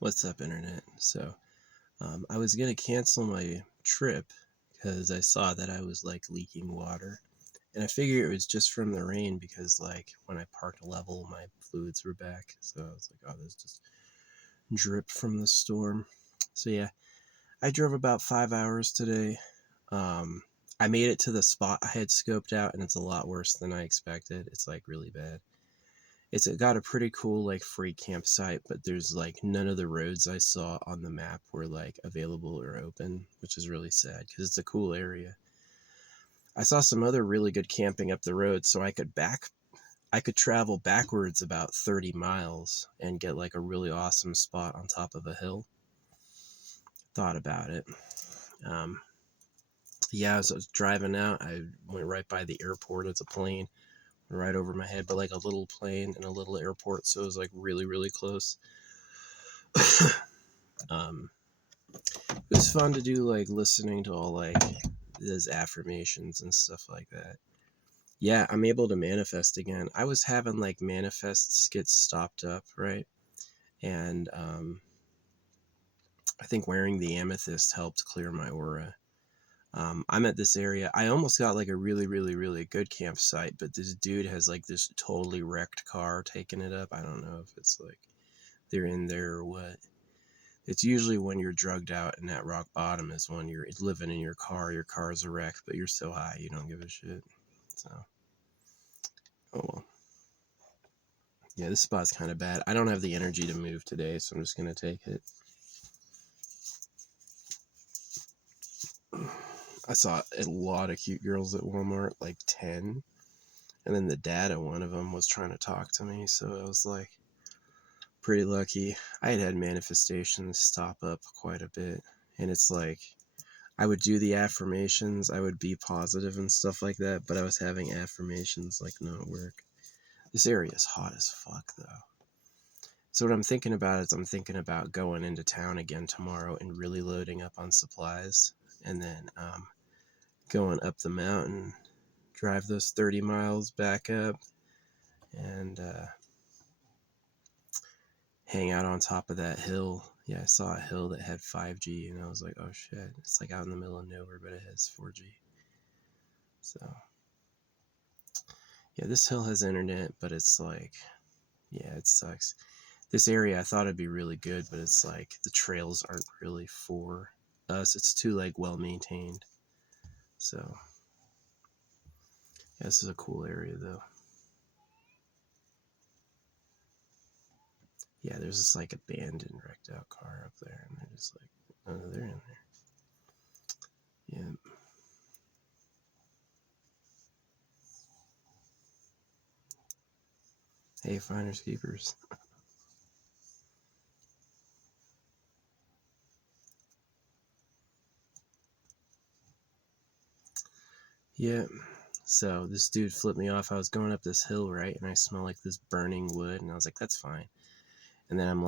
What's up, internet? I was gonna cancel my trip because I saw that I was like leaking water, and I figured it was just from the rain because like when I parked level, my fluids were back. So I was like, oh, there's just drip from the storm. So yeah, I drove about 5 hours today. Um, I made it to the spot I had scoped out, and it's a lot worse than I expected. It's like really bad. It's got a pretty cool like free campsite, but there's like none of the roads I saw on the map were like available or open, which is really sad because it's a cool area. I saw some other really good camping up the road, so I could travel backwards about 30 miles and get like a really awesome spot on top of a hill. Thought about it. Um, yeah, as I was driving out, I went right by the airport. It's a plane right over my head, but like a little plane and a little airport, so it was like really, really close. um, it was fun to do like listening to all like those affirmations and stuff like that. Yeah, I'm able to manifest again. I was having like manifests get stopped up, right? And I think wearing the amethyst helped clear my aura. I'm at this area. I almost got like a really, really, really good campsite, but this dude has like this totally wrecked car taking it up. I don't know if it's like they're in there or what. It's usually when you're drugged out and at rock bottom is when you're living in your car's a wreck, but you're so high you don't give a shit. So, oh well. Yeah, this spot's kind of bad. I don't have the energy to move today, so I'm just gonna take it. I saw a lot of cute girls at Walmart, like 10. And then the dad of one of them was trying to talk to me, so I was like pretty lucky. I had manifestations stop up quite a bit, and it's like I would do the affirmations, I would be positive and stuff like that, but I was having affirmations like not work. This area is hot as fuck though. So what I'm thinking about is I'm thinking about going into town again tomorrow and really loading up on supplies, and then going up the mountain, drive those 30 miles back up, and hang out on top of that hill. Yeah, I saw a hill that had 5G, and I was like, oh shit, it's like out in the middle of nowhere, but it has 4G. So yeah, this hill has internet, but it's like, yeah, it sucks. This area I thought it'd be really good, but it's like the trails aren't really for us. It's too like well maintained. So yeah, this is a cool area though. Yeah, there's this like abandoned wrecked out car up there, and they're just like, oh, they're in there. Yeah. Hey, finders keepers. Yeah. So this dude flipped me off. I was going up this hill, right? And I smell like this burning wood. And I was like, that's fine. And then I'm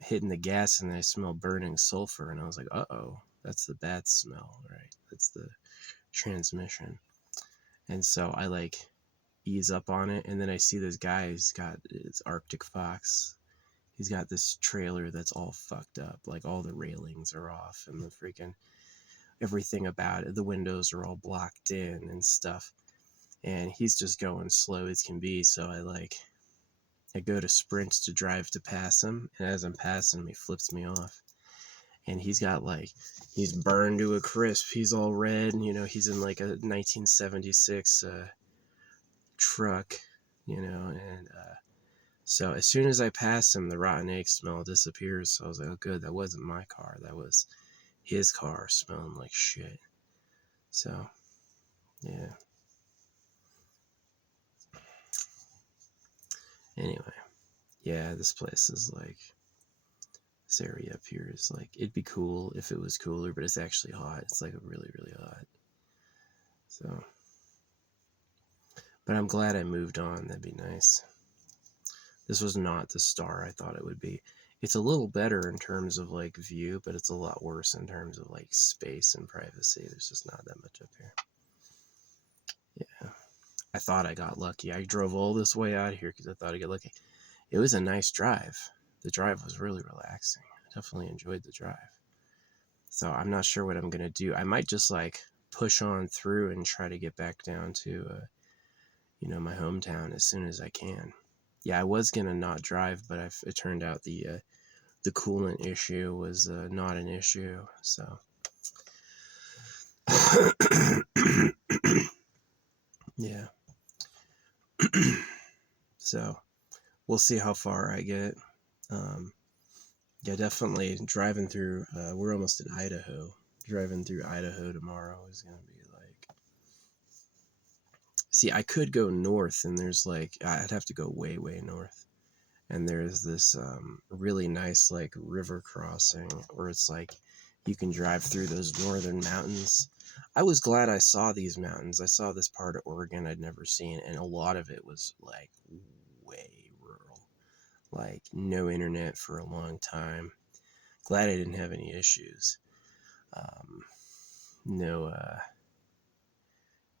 hitting the gas and I smell burning sulfur. And I was like, uh oh, that's the bad smell, right? That's the transmission. And so I like ease up on it. And then I see this guy, he's got his Arctic Fox. He's got this trailer that's all fucked up. Like all the railings are off and the freaking everything about it. The windows are all blocked in and stuff. And he's just going slow as can be. So I go to sprint to drive to pass him, and as I'm passing him, he flips me off. And he's burned to a crisp. He's all red, and he's in like a 1976 truck, and so as soon as I pass him, the rotten egg smell disappears. So I was like, oh, good, that wasn't my car. That was his car smelling like shit. So, yeah. Anyway, yeah, this place is like, this area up here is like, it'd be cool if it was cooler, but it's actually hot. It's like really, really hot. So, but I'm glad I moved on. That'd be nice. This was not the star I thought it would be. It's a little better in terms of like view, but it's a lot worse in terms of like space and privacy. There's just not that much up here. Yeah. I thought I got lucky. I drove all this way out here because I thought I'd get lucky. It was a nice drive. The drive was really relaxing. definitely enjoyed the drive. So I'm not sure what I'm going to do. I might just like push on through and try to get back down to, my hometown as soon as I can. Yeah, I was going to not drive, but it turned out the coolant issue was not an issue. So, yeah. So we'll see how far I get. Yeah, definitely driving through, we're almost in Idaho. Driving through Idaho tomorrow is going to be like, see, I could go north and there's like, I'd have to go way, way north. And there's this really nice like river crossing where it's like you can drive through those northern mountains. I was glad I saw these mountains. I saw this part of Oregon I'd never seen, and a lot of it was like way rural, like no internet for a long time. Glad I didn't have any issues. No,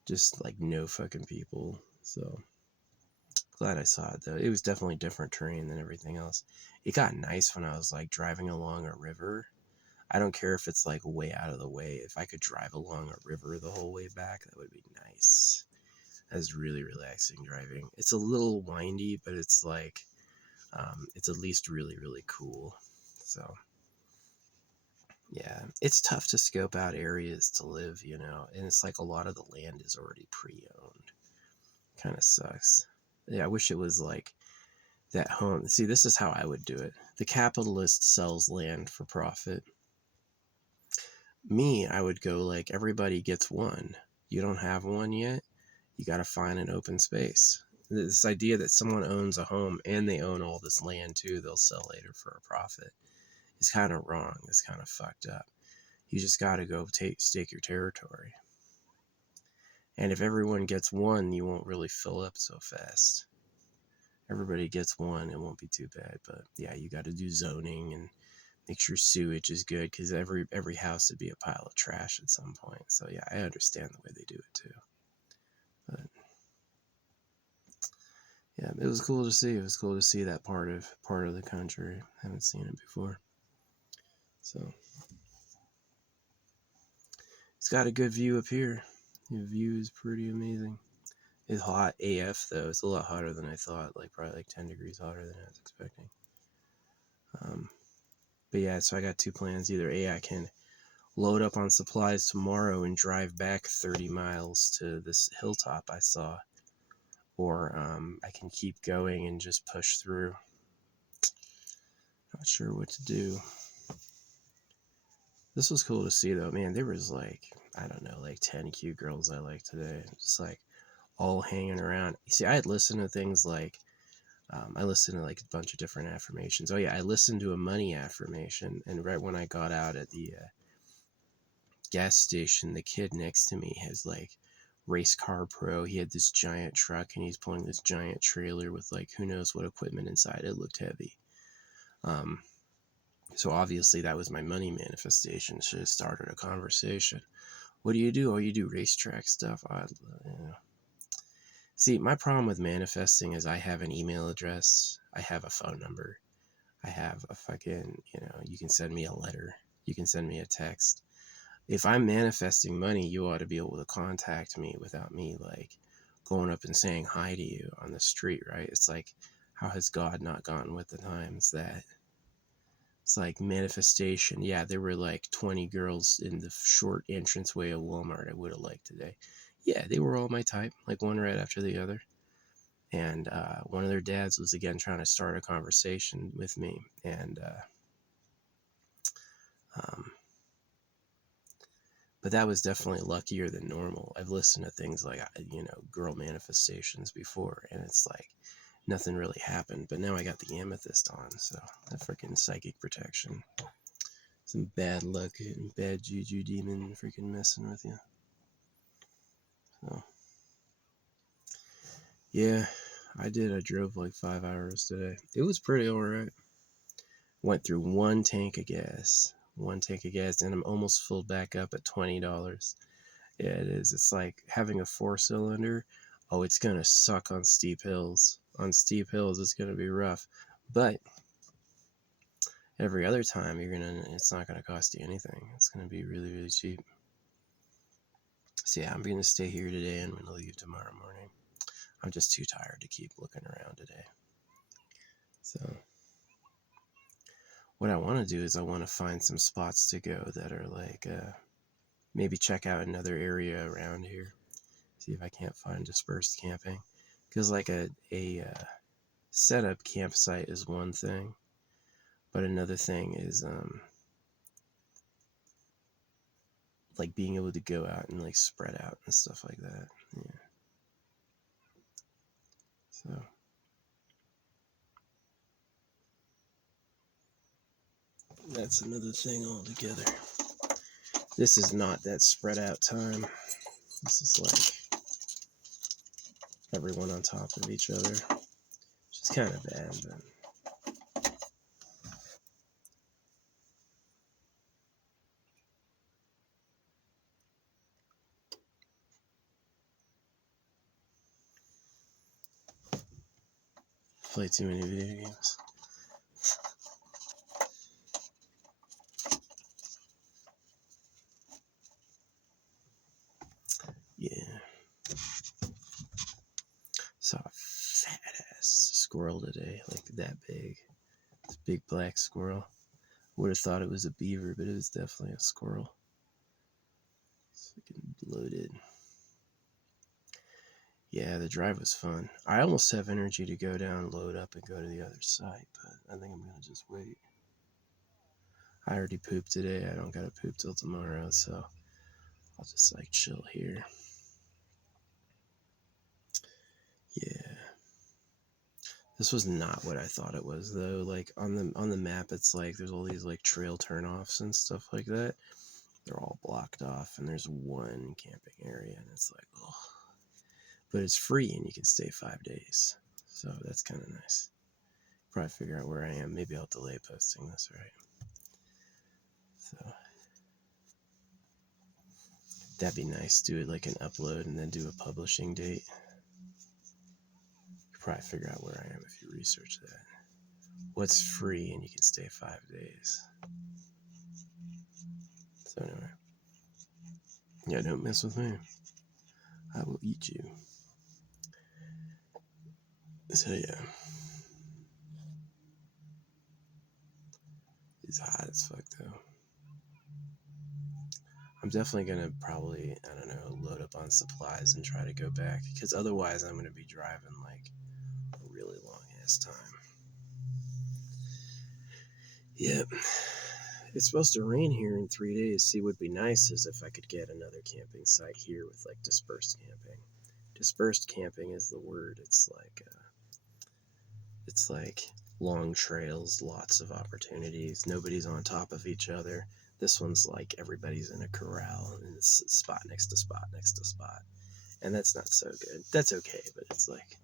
just like no fucking people. So glad I saw it though. It was definitely different terrain than everything else. It got nice when I was like driving along a river. I don't care if it's like way out of the way. If I could drive along a river the whole way back, that would be nice. That's really relaxing driving. It's a little windy, but it's like, it's at least really, really cool. So, yeah, it's tough to scope out areas to live, and it's like a lot of the land is already pre-owned. Kind of sucks. Yeah, I wish it was like that home. See, this is how I would do it. The capitalist sells land for profit. Me, I would go like, everybody gets one. You don't have one yet? You got to find an open space. This idea that someone owns a home and they own all this land too, they'll sell later for a profit, is kind of wrong. It's kind of fucked up. You just got to go stake your territory. And if everyone gets one, you won't really fill up so fast. Everybody gets one, it won't be too bad. But yeah, you got to do zoning and make sure sewage is good, because every house would be a pile of trash at some point. So yeah, I understand the way they do it too. But yeah, it was cool to see. It was cool to see that part of the country. I haven't seen it before. So it's got a good view up here. The view is pretty amazing. It's hot AF though. It's a lot hotter than I thought. Like probably like 10 degrees hotter than I was expecting. But yeah, so I got two plans. Either I can load up on supplies tomorrow and drive back 30 miles to this hilltop I saw, or I can keep going and just push through. Not sure what to do. This was cool to see though. Man, there was like, I don't know, like 10 cute girls I like today. Just like all hanging around. You see, I had listened to things like, I listened to like a bunch of different affirmations. Oh yeah, I listened to a money affirmation, and right when I got out at the gas station, the kid next to me has like race car pro. He had this giant truck and he's pulling this giant trailer with like who knows what equipment inside. It looked heavy. So obviously that was my money manifestation. Should have started a conversation. What do you do? Oh, you do racetrack stuff. See, my problem with manifesting is I have an email address, I have a phone number, I have a fucking, you can send me a letter, you can send me a text. If I'm manifesting money, you ought to be able to contact me without me like going up and saying hi to you on the street, right? It's like, how has God not gone with the times? That it's like manifestation. Yeah, there were like 20 girls in the short entranceway of Walmart I would have liked today. Yeah, they were all my type, like one right after the other. And one of their dads was again trying to start a conversation with me. And but that was definitely luckier than normal. I've listened to things like, girl manifestations before, and it's like nothing really happened. But now I got the amethyst on, so that freaking psychic protection. Some bad luck and bad juju demon freaking messing with you. So, yeah, I did. I drove like 5 hours today. It was pretty alright. Went through one tank of gas, and I'm almost filled back up at $20. Yeah, it is. It's like having a 4-cylinder. Oh, it's going to suck on steep hills. On steep hills, it's going to be rough. But Every other time it's not gonna cost you anything. It's gonna be really, really cheap. So yeah, I'm gonna stay here today and I'm gonna leave tomorrow morning. I'm just too tired to keep looking around today. So what I want to do is I want to find some spots to go that are like maybe check out another area around here. See if I can't find dispersed camping, because like a setup campsite is one thing, but another thing is like being able to go out and like spread out and stuff like that. Yeah. So that's another thing altogether. This is not that spread out time. This is like everyone on top of each other, which is kind of bad, but play too many video games. Yeah. Saw a fat ass squirrel today, like that big. This big black squirrel. Would have thought it was a beaver, but it was definitely a squirrel. It's fucking bloated. Yeah, the drive was fun. I almost have energy to go down, load up, and go to the other site, but I think I'm gonna just wait. I already pooped today. I don't gotta poop till tomorrow, so I'll just like chill here. Yeah. This was not what I thought it was though. Like on the map it's like there's all these like trail turnoffs and stuff like that. They're all blocked off and there's one camping area and it's like, oh. But it's free and you can stay 5 days. So that's kind of nice. Probably figure out where I am. Maybe I'll delay posting this, right? So that'd be nice. Do it like an upload and then do a publishing date. You probably figure out where I am if you research that. What's free and you can stay 5 days. So anyway. Yeah, don't mess with me. I will eat you. So yeah. It's hot as fuck though. I'm definitely gonna probably, I don't know, load up on supplies and try to go back, because otherwise I'm gonna be driving like a really long ass time. Yep. It's supposed to rain here in 3 days. See, what would be nice is if I could get another camping site here with like dispersed camping. Dispersed camping is the word. It's like long trails, lots of opportunities. Nobody's on top of each other. This one's like everybody's in a corral and it's spot next to spot next to spot. And that's not so good. That's okay, but it's like,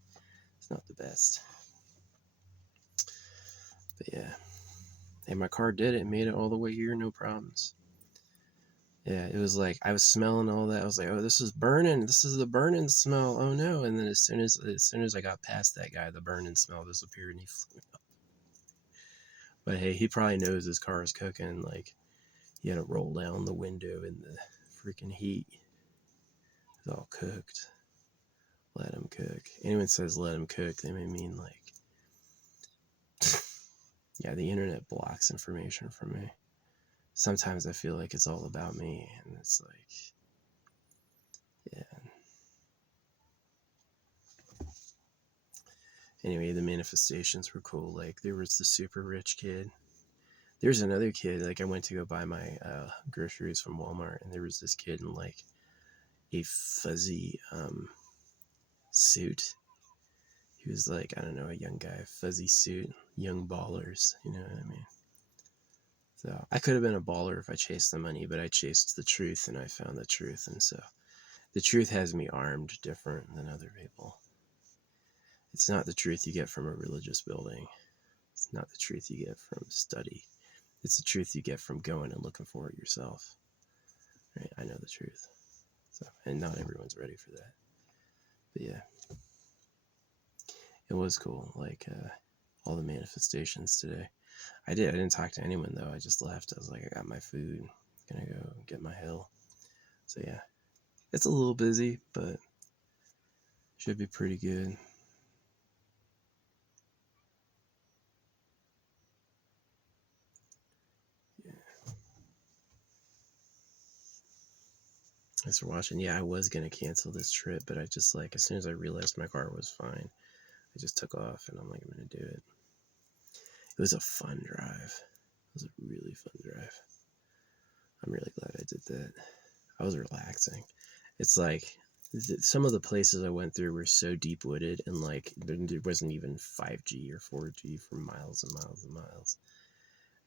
it's not the best. But yeah. And my car did it, made it all the way here, no problems. Yeah, it was like, I was smelling all that. I was like, oh, this is burning. This is the burning smell. Oh no. And then as soon as I got past that guy, the burning smell disappeared and he flew up. But hey, he probably knows his car is cooking. Like, he had to roll down the window in the freaking heat. It's all cooked. Let him cook. Anyone says let him cook, they may mean like, yeah, the internet blocks information from me. Sometimes I feel like it's all about me, and it's like, yeah. Anyway, the manifestations were cool. Like, there was the super rich kid. There's another kid, like, I went to go buy my groceries from Walmart, and there was this kid in, like, a fuzzy suit. He was like, I don't know, a young guy, fuzzy suit, young ballers, you know what I mean? So I could have been a baller if I chased the money, but I chased the truth and I found the truth. And so the truth has me armed different than other people. It's not the truth you get from a religious building. It's not the truth you get from study. It's the truth you get from going and looking for it yourself. Right? I know the truth. So, and not everyone's ready for that. But yeah, it was cool. Like all the manifestations today. I did. I didn't talk to anyone though. I just left. I was like, I got my food. Gonna go get my hill. So yeah, it's a little busy, but should be pretty good. Yeah. Thanks for watching. Yeah, I was gonna cancel this trip, but I just like as soon as I realized my car was fine, I just took off, and I'm like, I'm gonna do it. It was a fun drive. It was a really fun drive. I'm really glad I did that. I was relaxing. It's like some of the places I went through were so deep wooded, and like there wasn't even 5G or 4G for miles and miles and miles.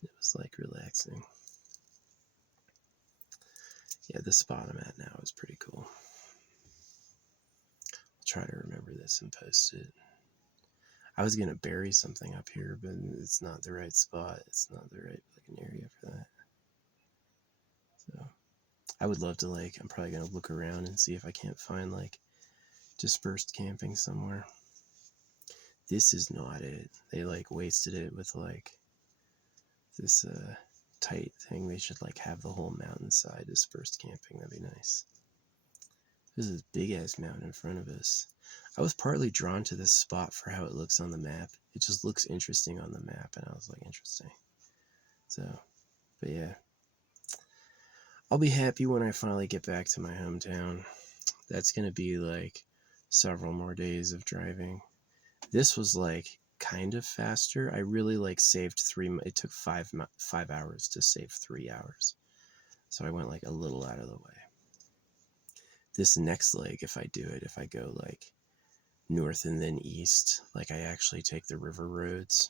It was like relaxing. Yeah, the spot I'm at now is pretty cool. I'll try to remember this and post it. I was gonna bury something up here, but it's not the right spot. It's not the right fucking area for that. So I would love to like. I'm probably gonna look around and see if I can't find like dispersed camping somewhere. This is not it. They like wasted it with like this tight thing. They should like have the whole mountainside dispersed camping. That'd be nice. There's this big ass mountain in front of us. I was partly drawn to this spot for how it looks on the map. It just looks interesting on the map, and I was like, interesting. So, but yeah, I'll be happy when I finally get back to my hometown. That's gonna be like several more days of driving. This was like kind of faster. I really like saved it took 5 hours to save 3 hours. So I went like a little out of the way. This next leg, if I do it, if I go like north and then east, like I actually take the river roads,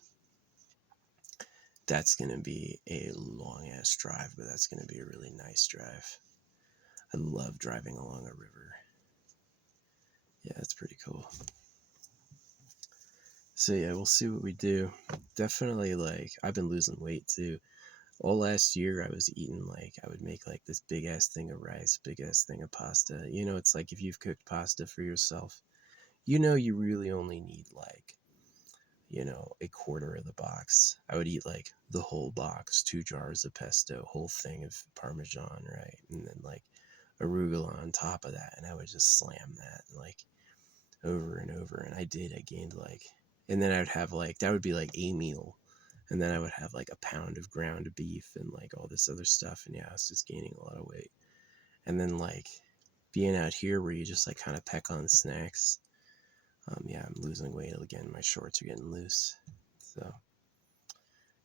that's going to be a long ass drive, but that's going to be a really nice drive. I love driving along a river. Yeah, it's pretty cool. So yeah, we'll see what we do. Definitely like I've been losing weight too. All last year I was eating like I would make like this big ass thing of rice, big ass thing of pasta. You know, it's like if you've cooked pasta for yourself, you know you really only need like, you know, a quarter of the box. I would eat like the whole box, 2 jars of pesto, whole thing of Parmesan, right? And then like arugula on top of that. And I would just slam that like over and over. And I did, I gained like, and then I would have like, that would be like a meal. And then I would have like a pound of ground beef and like all this other stuff. And yeah, I was just gaining a lot of weight. And then like being out here where you just like kind of peck on snacks. Yeah, I'm losing weight again. My shorts are getting loose. So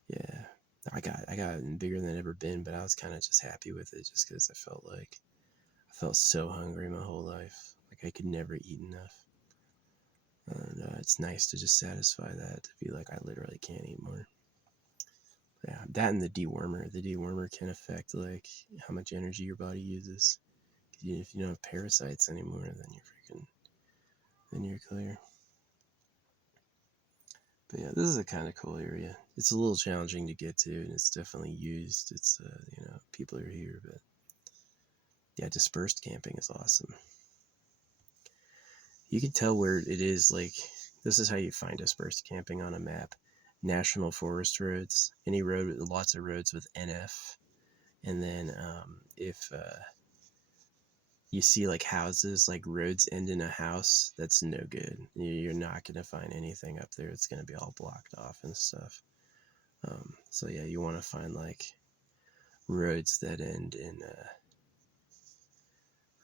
yeah, I got bigger than I've ever been, but I was kind of just happy with it just because I felt so hungry my whole life. Like I could never eat enough. And it's nice to just satisfy that, to be like, I literally can't eat more. Yeah, that and the dewormer. The dewormer can affect like how much energy your body uses. If you don't have parasites anymore, then you're clear. But yeah, this is a kind of cool area. It's a little challenging to get to, and it's definitely used. It's you know, people are here, but yeah, dispersed camping is awesome. You can tell where it is. Like, this is how you find dispersed camping on a map. National forest roads, any road, lots of roads with NF, and then if you see like houses, like roads end in a house, that's no good. You're not going to find anything up there. It's going to be all blocked off and stuff. So yeah, you want to find like roads that end in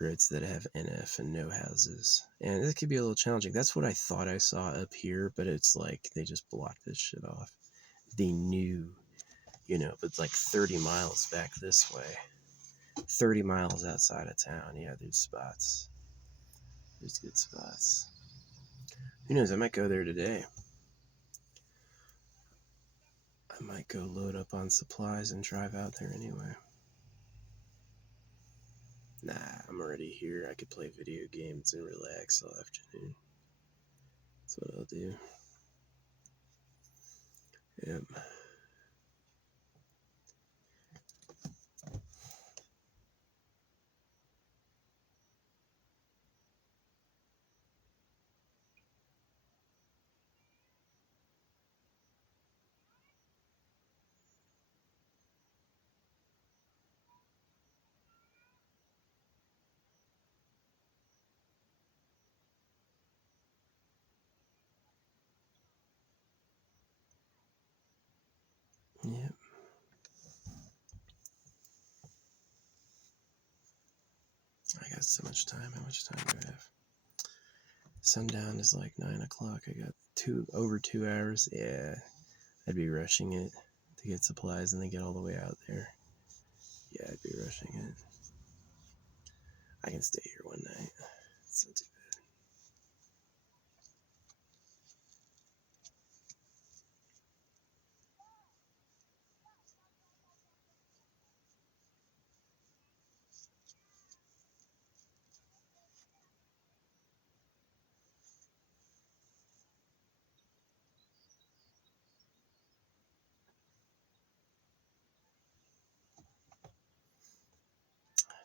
roads that have NF and no houses, and it could be a little challenging. That's what I thought I saw up here, but it's like they just blocked this shit off. They knew, you know, but like 30 miles back this way, 30 miles outside of town, yeah, there's spots. There's good spots. Who knows? I might go there today. I might go load up on supplies and drive out there anyway. Nah, I'm already here. I could play video games and relax all afternoon. That's what I'll do. Yep. Yep. I got so much time. How much time do I have? Sundown is like 9 o'clock. I got over 2 hours. Yeah, I'd be rushing it to get supplies and then get all the way out there. Yeah, I'd be rushing it. I can stay here one night. It's not too bad.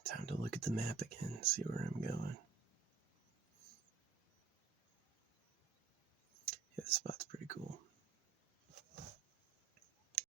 Time to look at the map again, see where I'm going. Yeah, this spot's pretty cool.